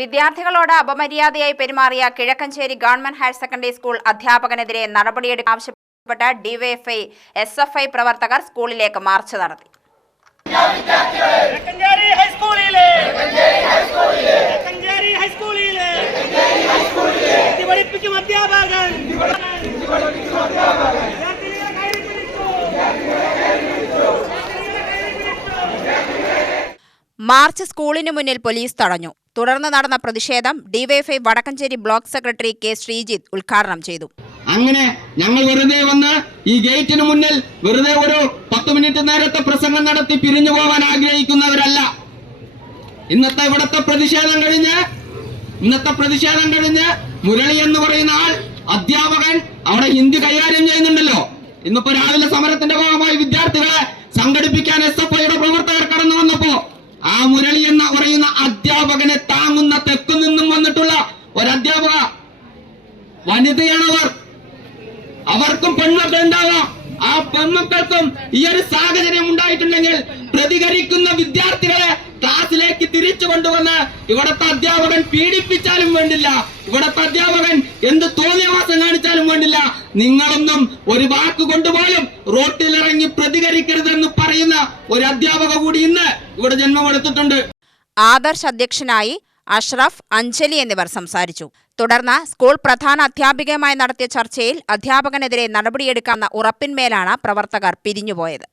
വിദ്യാർത്ഥികളോട് അപമര്യാദയായി പെരുമാറിയ Kizhakkanchery government higher secondary school അധ്യാപകനെതിരെ നടപടിയെടുക്കാൻ ആവശ്യപ്പെട്ട ഡിവൈഎഫ്ഐ എസ്എഫ്ഐ പ്രവർത്തകർ സ്കൂളിലേക്ക് മാർച്ച് നടത്തി. മാർച്ച് സ്കൂളിന് മുന്നിൽ പോലീസ് തടഞ്ഞു. തുടർന്ന് നടന്ന പ്രതിഷേധം ഡിവൈഎഫ്ഐ വടക്കഞ്ചേരി ബ്ലോക്ക് സെക്രട്ടറി കെ ശ്രീജിത്ത് ഉദ്ഘാടനം ചെയ്തു. അങ്ങനെ ഞങ്ങൾ വെറുതെ വന്ന് ഈ ഗേറ്റിന് മുന്നിൽ വെറുതെ ഒരു 10 മിനിറ്റ് നേരത്തെ പ്രസംഗം നടത്തി പിരിഞ്ഞു പോകാൻ ആഗ്രഹിക്കുന്നവരല്ല. ഇന്നത്തെ പ്രതിഷേധം കഴിഞ്ഞ് മുരളി എന്ന് പറയുന്ന ആൾ അധ്യാപകൻ അവിടെ ഹിന്ദി കൈകാര്യം ചെയ്യുന്നുണ്ടല്ലോ. ഇന്നിപ്പോ രാവിലെ സമരത്തിന്റെ ഭാഗമായി വിദ്യാർത്ഥികളെ സംഘടിപ്പിക്കാൻ എസ്എഫ്ഐയുടെ പ്രവർത്തകർ കടന്നു വന്നപ്പോ ആ മുരളി എന്ന് പറയുന്ന അധ്യാപകനെ താങ്ങുന്ന തെക്കു നിന്നും വന്നിട്ടുള്ള ഒരധ്യാപക വനിതയാണവർ. അവർക്കും പെൺമക്കൾ ഉണ്ടാവാം. ആ പെൺമക്കൾക്കും ഈ ഒരു സാഹചര്യം ഉണ്ടായിട്ടുണ്ടെങ്കിൽ പ്രതികരിക്കുന്ന വിദ്യാർത്ഥികളെ ക്ലാസ്സിലേക്ക് തിരിച്ചു കൊണ്ടുവന്ന് ഇവിടത്തെ അധ്യാപകൻ പീഡിപ്പിച്ചാലും വേണ്ടില്ല, ഇവിടത്തെ അധ്യാപകൻ എന്ത് തോന്നിയവാസം കാണിച്ചാലും വേണ്ടില്ല, നിങ്ങളൊന്നും ഒരു വാക്ക് കൊണ്ടുപോലും റോട്ടിലിറങ്ങി പ്രതികരിക്കരുതെന്ന് പറയുന്ന ഒരു അധ്യാപക കൂടി ഇന്ന് ഇവിടെ ജന്മമെടുത്തിട്ടുണ്ട്. ആദർശ് അധ്യക്ഷനായി അഷ്റഫ്, അഞ്ജലി എന്നിവർ സംസാരിച്ചു. തുടർന്ന് സ്കൂൾ പ്രധാന അധ്യാപികയുമായി നടത്തിയ ചർച്ചയിൽ അധ്യാപകനെതിരെ നടപടിയെടുക്കാമെന്ന ഉറപ്പിന്മേലാണ് പ്രവർത്തകർ പിരിഞ്ഞുപോയത്.